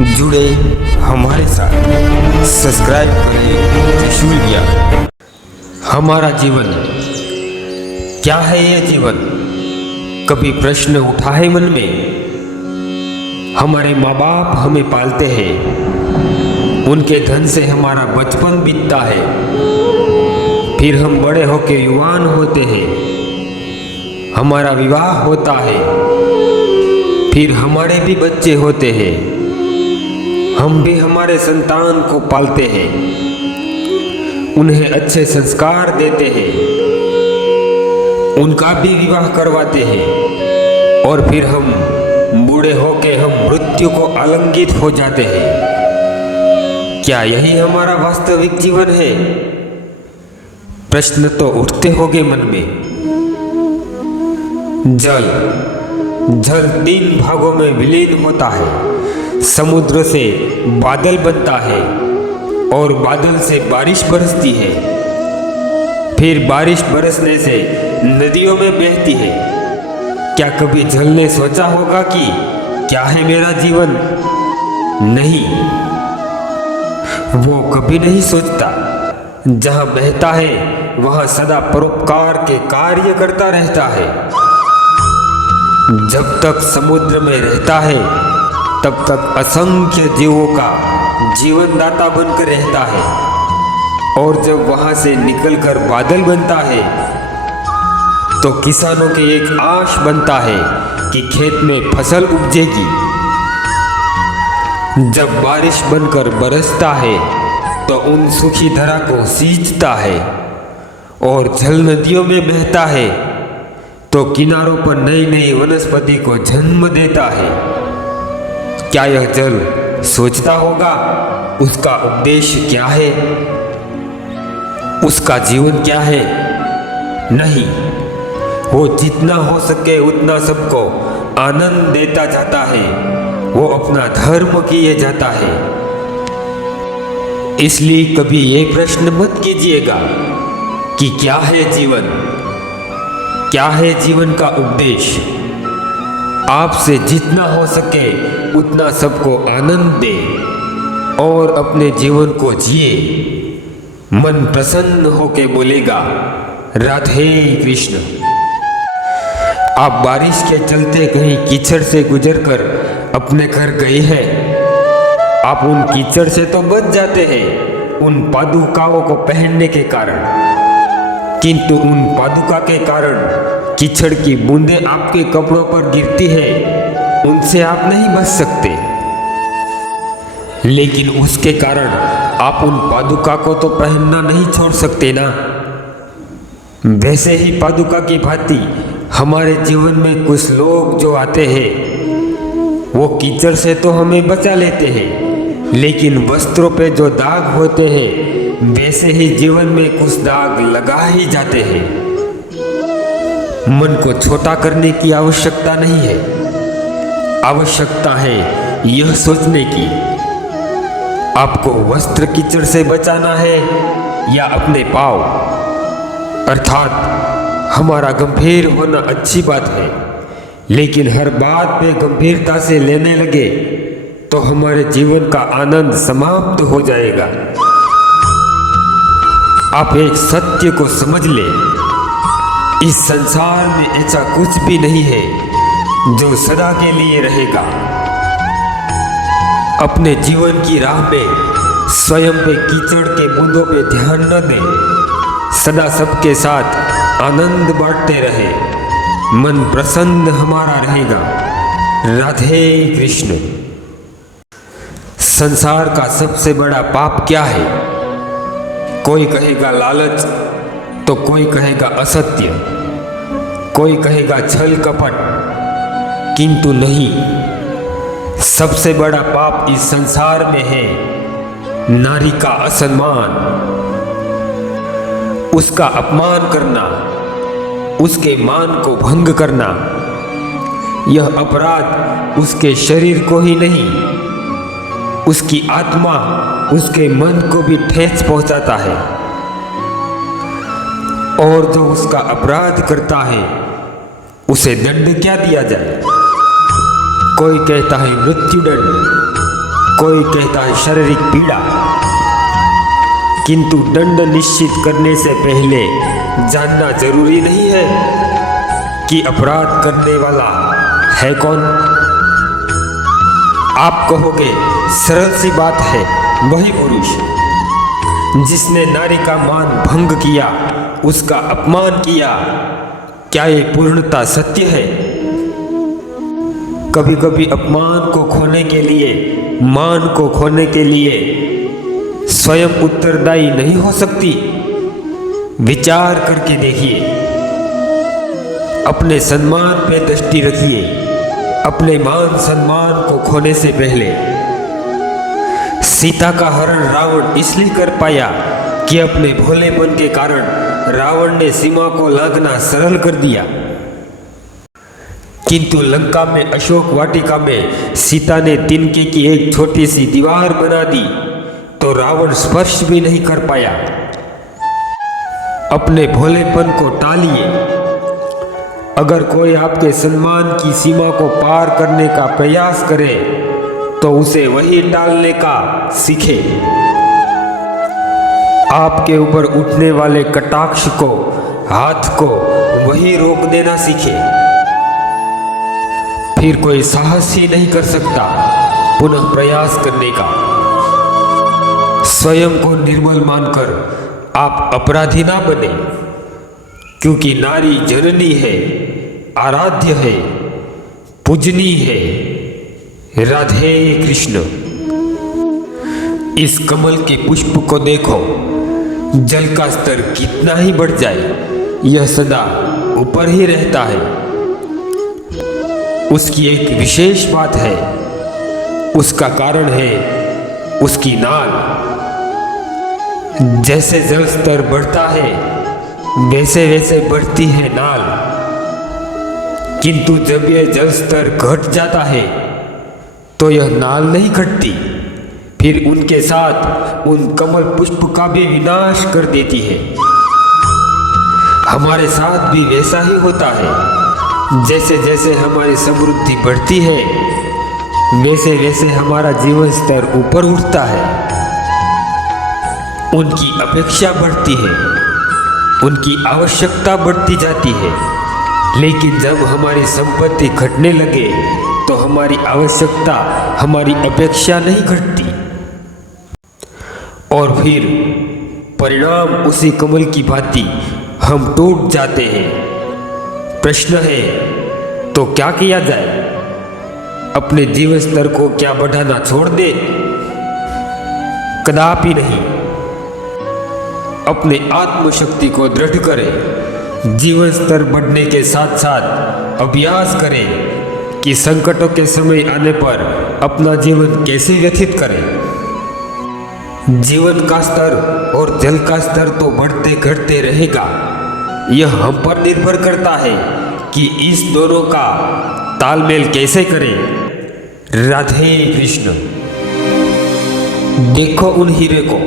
जुड़े हमारे साथ, सब्सक्राइब करें त्रिशूल ज्ञान। हमारा जीवन क्या है? ये जीवन कभी प्रश्न उठा है मन में? हमारे माँ बाप हमें पालते हैं, उनके धन से हमारा बचपन बीतता है, फिर हम बड़े होकर युवान होते हैं, हमारा विवाह होता है, फिर हमारे भी बच्चे होते हैं, हम भी हमारे संतान को पालते हैं, उन्हें अच्छे संस्कार देते हैं, उनका भी विवाह करवाते हैं और फिर हम बूढ़े होके हम मृत्यु को आलिंगित हो जाते हैं। क्या यही हमारा वास्तविक जीवन है? प्रश्न तो उठते होंगे मन में। जल 3 भागों में विलीन होता है। समुद्र से बादल बनता है और बादल से बारिश बरसती है, फिर बारिश बरसने से नदियों में बहती है। क्या कभी जल ने सोचा होगा कि क्या है मेरा जीवन? नहीं, वो कभी नहीं सोचता। जहां बहता है वहां सदा परोपकार के कार्य करता रहता है। जब तक समुद्र में रहता है तब तक असंख्य जीवों का जीवनदाता बनकर रहता है, और जब वहां से निकलकर बादल बनता है तो किसानों की एक आश बनता है कि खेत में फसल उपजेगी। जब बारिश बनकर बरसता है तो उन सूखी धरा को सींचता है, और जल नदियों में बहता है तो किनारों पर नई नई वनस्पति को जन्म देता है। क्या यह जल सोचता होगा उसका उद्देश्य क्या है, उसका जीवन क्या है? नहीं, वो जितना हो सके उतना सबको आनंद देता जाता है, वो अपना धर्म किए जाता है। इसलिए कभी ये प्रश्न मत कीजिएगा कि क्या है जीवन, क्या है जीवन का उद्देश्य। आपसे जितना हो सके उतना सबको आनंद दे और अपने जीवन को जिए। मन प्रसन्न होके बोलेगा, राधे कृष्ण। आप बारिश के चलते कहीं कीचड़ से गुजरकर अपने घर गए हैं। आप उन कीचड़ से तो बच जाते हैं उन पादुकाओं को पहनने के कारण, किंतु उन पादुका के कारण कीचड़ की बूंदें आपके कपड़ों पर गिरती है, उनसे आप नहीं बच सकते। लेकिन उसके कारण आप उन पादुका को तो पहनना नहीं छोड़ सकते ना। वैसे ही पादुका की भांति हमारे जीवन में कुछ लोग जो आते हैं वो कीचड़ से तो हमें बचा लेते हैं, लेकिन वस्त्रों पे जो दाग होते हैं वैसे ही जीवन में कुछ दाग लगा ही जाते हैं। मन को छोटा करने की आवश्यकता नहीं है, आवश्यकता है यह सोचने की, आपको वस्त्र कीचड़ से बचाना है या अपने पाँव। अर्थात हमारा गंभीर होना अच्छी बात है, लेकिन हर बात पे गंभीरता से लेने लगे तो हमारे जीवन का आनंद समाप्त हो जाएगा। आप एक सत्य को समझ ले, इस संसार में ऐसा कुछ भी नहीं है जो सदा के लिए रहेगा। अपने जीवन की राह में स्वयं पे कीचड़ के बूंदों पे ध्यान न दें, सदा सबके साथ आनंद बांटते रहे, मन प्रसन्न हमारा रहेगा। राधे कृष्ण। संसार का सबसे बड़ा पाप क्या है? कोई कहेगा लालच, तो कोई कहेगा असत्य, कोई कहेगा छल कपट, किंतु नहीं, सबसे बड़ा पाप इस संसार में है नारी का असम्मान, उसका अपमान करना, उसके मान को भंग करना। यह अपराध उसके शरीर को ही नहीं, उसकी आत्मा, उसके मन को भी ठेस पहुंचाता है। और जो उसका अपराध करता है उसे दंड क्या दिया जाए? कोई कहता है मृत्युदंड, कोई कहता है शारीरिक पीड़ा, किंतु दंड निश्चित करने से पहले जानना जरूरी नहीं है कि अपराध करने वाला है कौन। आप कहोगे सरल सी बात है, वही पुरुष जिसने नारी का मान भंग किया, उसका अपमान किया, क्या ये पूर्णता सत्य है? कभी कभी अपमान को खोने के लिए, मान को खोने के लिए स्वयं उत्तरदायी नहीं हो सकती। विचार करके देखिए, अपने सम्मान पे दृष्टि रखिए। अपने मान सम्मान को खोने से पहले सीता का हरण रावण इसलिए कर पाया कि अपने भोलेपन के कारण रावण ने सीमा को लांघना सरल कर दिया। किंतु लंका में अशोक वाटिका में सीता ने तिनके की एक छोटी सी दीवार बना दी तो रावण स्पर्श भी नहीं कर पाया। अपने भोलेपन को टालिए। अगर कोई आपके सम्मान की सीमा को पार करने का प्रयास करे तो उसे वही टालने का सीखे। आपके ऊपर उठने वाले कटाक्ष को, हाथ को वही रोक देना सीखे। फिर कोई साहस ही नहीं कर सकता पुनः प्रयास करने का। स्वयं को निर्मल मानकर आप अपराधी ना बने, क्योंकि नारी जननी है, आराध्य है, पूजनीय है। राधे कृष्ण। इस कमल के पुष्प को देखो, जल का स्तर कितना ही बढ़ जाए, यह सदा ऊपर ही रहता है। उसकी एक विशेष बात है, उसका कारण है उसकी नाल। जैसे जल स्तर बढ़ता है वैसे वैसे बढ़ती है नाल, किंतु जब यह जल स्तर घट जाता है तो यह नाल नहीं घटती, फिर उनके साथ उन कमल पुष्प का भी विनाश कर देती है। हमारे साथ भी वैसा ही होता है। जैसे जैसे हमारी समृद्धि बढ़ती है वैसे वैसे हमारा जीवन स्तर ऊपर उठता है। उनकी अपेक्षा बढ़ती है, उनकी आवश्यकता बढ़ती जाती है। लेकिन जब हमारी संपत्ति घटने लगे तो हमारी आवश्यकता, हमारी अपेक्षा नहीं घटती, और फिर परिणाम उसी कमल की भांति हम टूट जाते हैं। प्रश्न है तो क्या किया जाए? अपने जीवन स्तर को क्या बढ़ाना छोड़ दे? कदापि नहीं। अपने आत्मशक्ति को दृढ़ करें। जीवन स्तर बढ़ने के साथ साथ अभ्यास करें कि संकटों के समय आने पर अपना जीवन कैसे व्यतीत करें। जीवन का स्तर और जल का स्तर तो बढ़ते घटते रहेगा। यह हम पर निर्भर करता है कि इस दोनों का तालमेल कैसे करें। राधे कृष्ण। देखो उन हीरे को,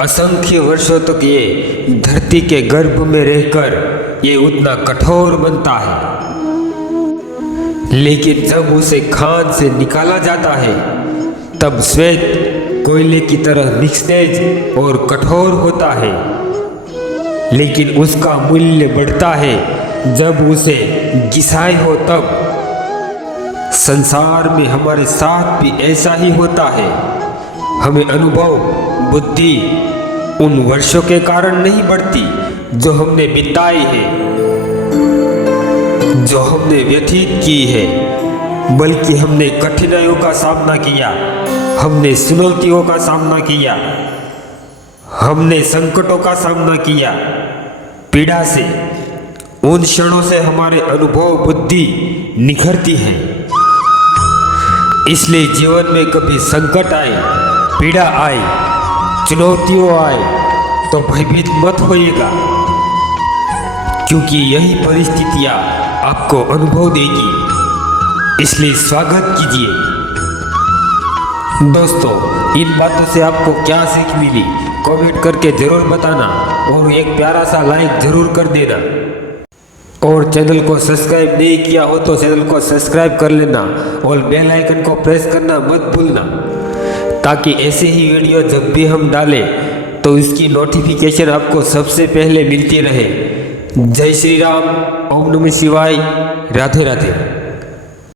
असंख्य वर्षों तक ये धरती के गर्भ में रहकर ये उतना कठोर बनता है, लेकिन जब उसे खान से निकाला जाता है तब श्वेत कोयले की तरह निस्तेज और कठोर होता है। लेकिन उसका मूल्य बढ़ता है जब उसे घिसाई हो तब। संसार में हमारे साथ भी ऐसा ही होता है। हमें अनुभव, बुद्धि उन वर्षों के कारण नहीं बढ़ती जो हमने बिताई है, जो हमने व्यतीत की है, बल्कि हमने कठिनाइयों का सामना किया, हमने चुनौतियों का सामना किया, हमने संकटों का सामना किया। पीड़ा से, उन क्षणों से हमारे अनुभव, बुद्धि निखरती है। इसलिए जीवन में कभी संकट आए, पीड़ा आए, चुनौतियों आए तो भयभीत मत होइएगा, क्योंकि यही परिस्थितियां आपको अनुभव देगी। इसलिए स्वागत कीजिए। दोस्तों, इन बातों से आपको क्या सीख मिली कमेंट करके जरूर बताना, और एक प्यारा सा लाइक जरूर कर देना, और चैनल को सब्सक्राइब नहीं किया हो तो चैनल को सब्सक्राइब कर लेना, और बेल आइकन को प्रेस करना मत भूलना। ताकि ऐसे ही वीडियो जब भी हम डालें तो इसकी नोटिफिकेशन आपको सबसे पहले मिलती रहे। जय श्री राम, ओम नमः शिवाय, राधे राधे।